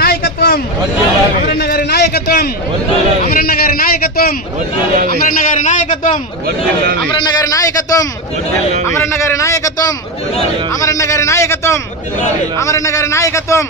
నాయకత్వం అమరన్న గారి నాయకత్వం అమరన్న గారి నాయకత్వం అమరన్న గారి నాయకత్వం అమరన్న గారి నాయకత్వం అమరన్న గారి నాయకత్వం అమరన్న గారి నాయకత్వం అమరన్న గారి నాయకత్వం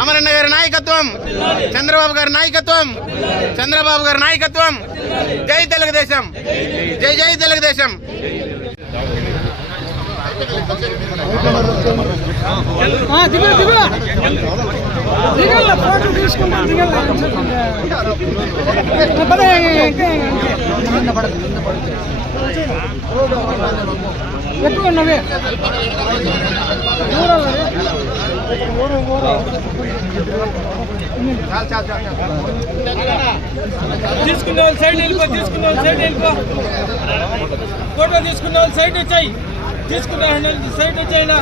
అమరన్న గారి నాయకత్వం చంద్రబాబు గారి నాయకత్వం చంద్రబాబు గారి నాయకత్వం జై తెలుగుదేశం జై జై తెలుగుదేశం ఫోటో తీసుకుంటాం ఎక్కువ ఉన్నవి తీసుకున్న వాళ్ళు సైడ్ వెళ్ళిపో తీసుకున్న వాళ్ళు సైడ్ వెళ్ళిపో ఫోటో తీసుకున్న వాళ్ళు సైడ్ వచ్చాయి తీసుకున్న సైడ్ వచ్చాయినా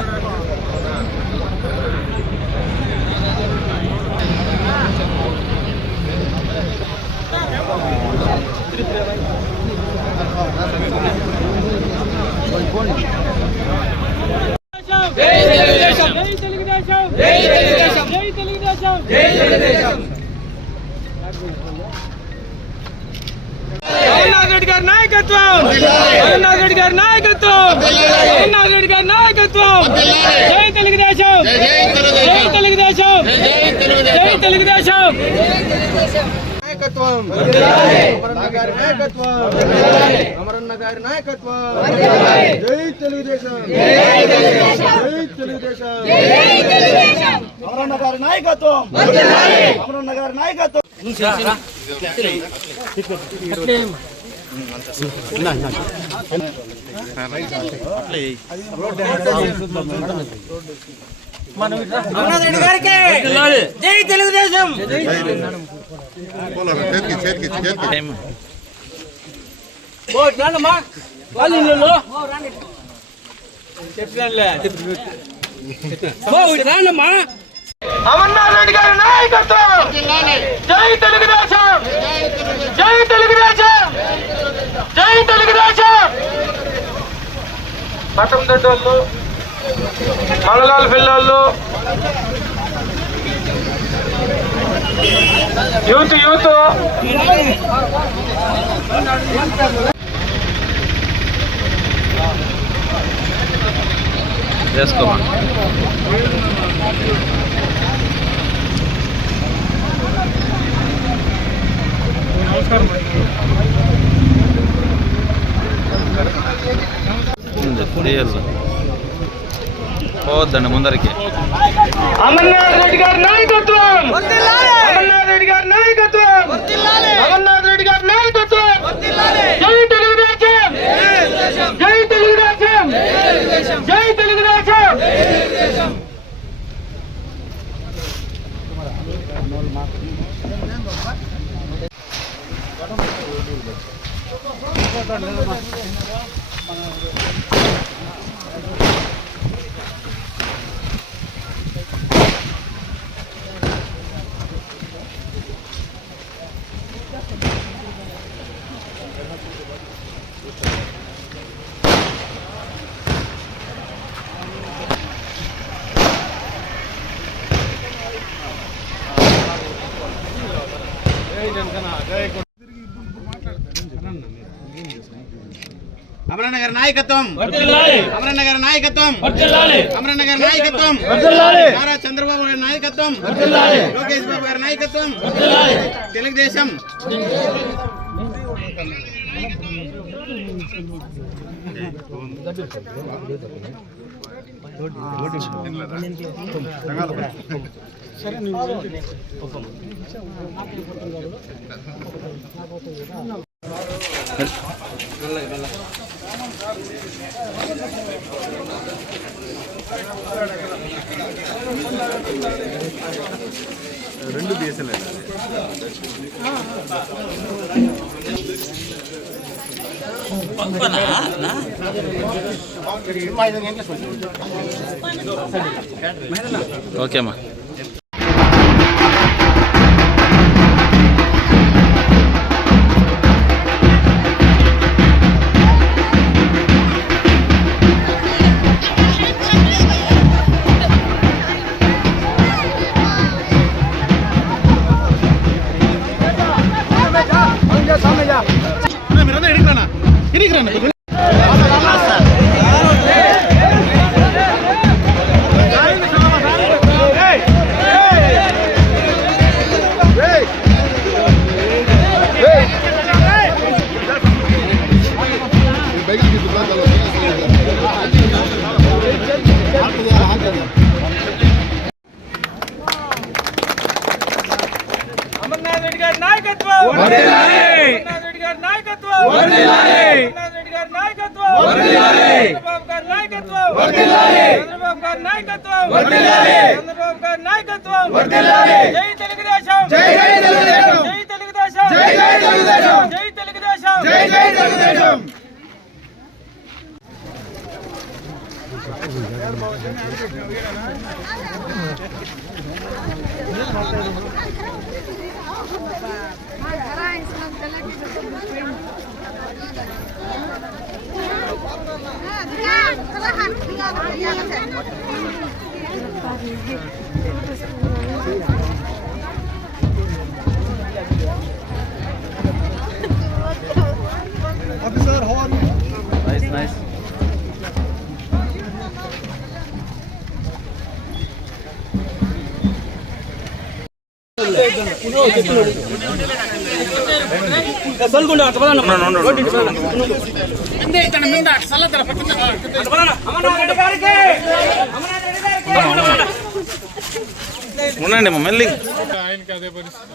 రెడ్డి గారి నాయకత్వం రెడ్డి గారి నాయకత్వం రెడ్డి గారి నాయకత్వం జై తెలుగుదేశం జై తెలుగుదేశం జై తెలుగుదేశం నాయకత్వం అమరన్న గారి నాయకత్వం అమరన్న గారి నాయకత్వం జై తెలుగుదేశం జై తెలుగుదేశం అమరన్న గారి నాయకత్వం అమరన్న గారి నాయకత్వం జై తెలుగుదేశం అమర్నాథ్ రెడ్డి గారి నాయకత్వం జై తెలుగుదేశం జై తెలుగుదేశం జై తెలుగుదేశం పట్టం దొడ్డోళ్ళు మంగళాల పిల్లలు యూత్ చేసుకోమా పోవద్దండి ముందరికి అమర్నాథ్ రెడ్డి గారి నాయకత్వం అమర్నాథ్ రెడ్డి గారి నాయకత్వం అమర్నాథ్ రెడ్డి గారి నాయకత్వం జై తెలుగుదేశం జై తెలుగుదేశం జై తెలుగుదేశం అమరన్న గారి నాయకత్వం అమరన్న గారి నాయకత్వం అమరన్న గారి నాయకత్వం నారా చంద్రబాబు గారి నాయకత్వం లోకేష్ బాబు గారి నాయకత్వం తెలుగుదేశం రెండు బీఎస్ఎల్ ఓకే అమ్మా. అమర్నాథ్ రెడ్డి గారి నాయకత్వం అమర్నాథ్ రెడ్డి గారి నాయకత్వం అమర్నాథ్ రెడ్డి గారి నాయకత్వం చంద్రబాబు గారి నాయకత్వం చంద్రబాబు గారి నాయకత్వం చంద్రబాబు గారి నాయకత్వం జై తెలుగుదేశం జై తెలుగుదేశం జై తెలుగుదేశం జై తెలుగుదేశం జై తెలుగుదేశం జై Telugu Desam. Officer, how are you? Nice nice. ఉండండి అమ్మా మెల్లి. ఆయనకి అదే పరిస్థితి.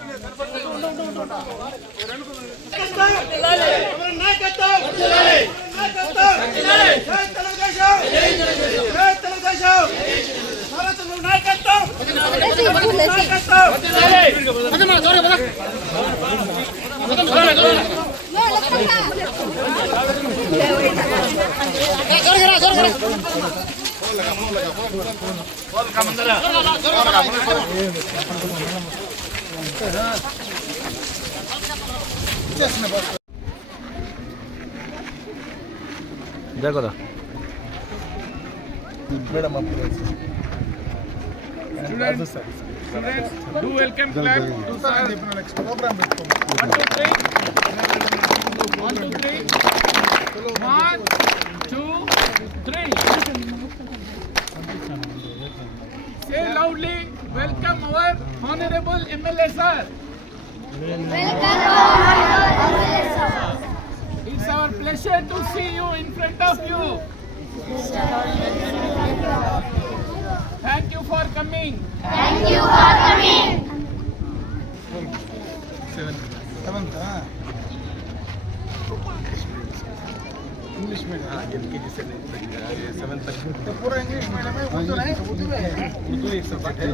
देखो तो madam Do welcome flag. Next program పెట్టుకోండి. 1 2 3 1 2 3 Say loudly, welcome our honorable MLA sir. It's our pleasure to see you in front of you. Thank you for coming. Seventh English medium LKG से 7 तक पूरा English medium है उर्दू नहीं उर्दू एक subject है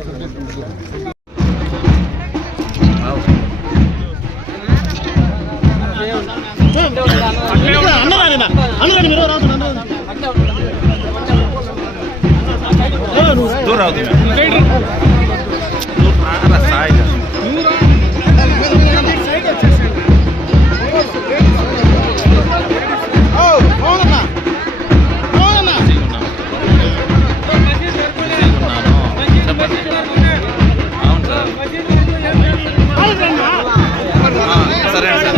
दूर आओ तुम. दूर आ साइड. సరే అది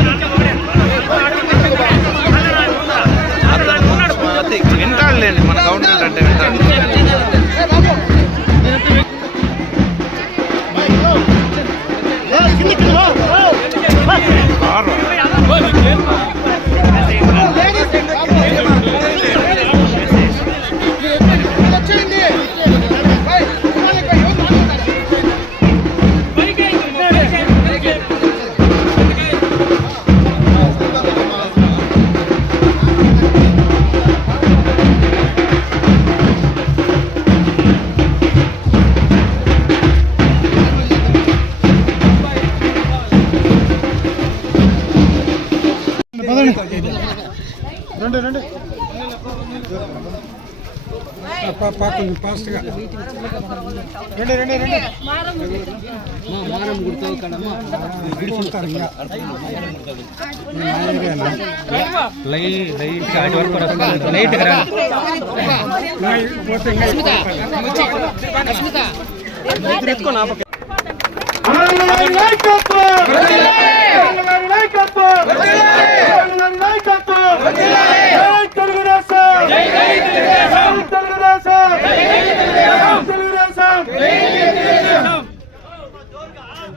వింటాడులేండి మన గవర్నమెంట్ అంటే వింటాడు.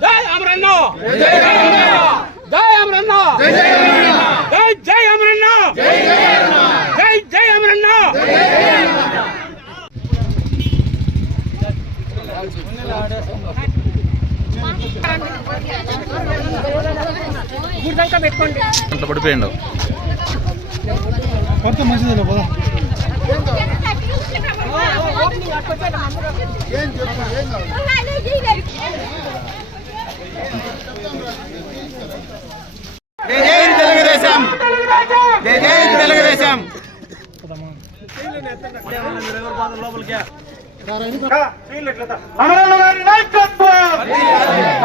జై అమరన్న జై అమరన్న జై అమరన్న జై అమరన్న అంత పడిపోయిండు. కొత్త మంచిది పోదా జై తెలుగుదేశం జై తెలుగుదేశం అమరన్న గారి నాయకత్వం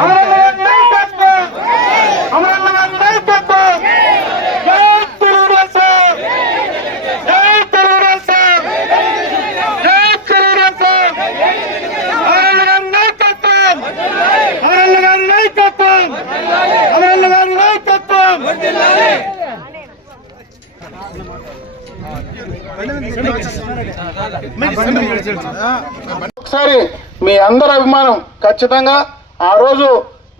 అమరన్న గారి నాయకత్వం అమరన్న గారి నాయకత్వం జై తెలుగుదేశం జై తెలుగుదేశం జై తెలుగుదేశం అమరన్న గారి నాయకత్వం అమరన్న గారి నాయకత్వం అమరన్న గారి నాయకత్వం ఒకసారి మీ అందరి అభిమానం ఖచ్చితంగా ఆ రోజు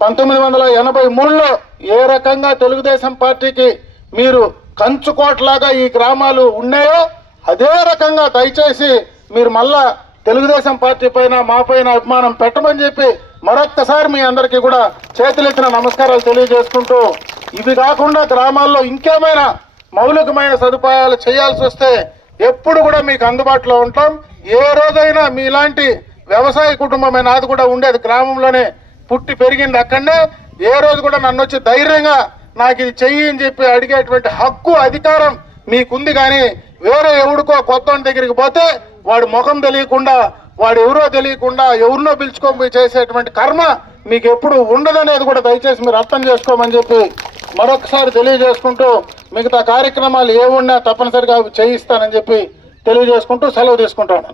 1983లో ఏ రకంగా తెలుగుదేశం పార్టీకి మీరు కంచుకోట్లాగా ఈ గ్రామాలు ఉన్నాయో అదే రకంగా దయచేసి మీరు మళ్ళా తెలుగుదేశం పార్టీ పైన మా పైన అభిమానం పెట్టమని చెప్పి మరొక్కసారి మీ అందరికీ కూడా చేతులెత్తిన నమస్కారాలు తెలియజేసుకుంటూ, ఇవి కాకుండా గ్రామాల్లో ఇంకేమైనా మౌలికమైన సదుపాయాలు చేయాల్సి వస్తే ఎప్పుడు కూడా మీకు అందుబాటులో ఉంటాం. ఏ రోజైనా మీలాంటి వ్యవసాయ కుటుంబమే నాది కూడా ఉండేది, గ్రామంలోనే పుట్టి పెరిగింది అక్కడనే. ఏ రోజు కూడా నన్ను వచ్చి ధైర్యంగా నాకు ఇది చెయ్యి అని చెప్పి అడిగేటువంటి హక్కు అధికారం మీకుంది. కానీ వేరే ఎవడికో కొత్త దగ్గరికి పోతే వాడి ముఖం తెలియకుండా, వాడు ఎవరో తెలియకుండా ఎవరినో పిలుచుకొని పోయి చేసేటువంటి కర్మ మీకు ఎప్పుడు ఉండదనేది కూడా దయచేసి మీరు అర్థం చేసుకోమని చెప్పి మరొకసారి తెలియజేసుకుంటూ, మిగతా కార్యక్రమాలు ఏమున్నా తప్పనిసరిగా చేయిస్తానని చెప్పి తెలియజేసుకుంటూ సెలవు తీసుకుంటాను.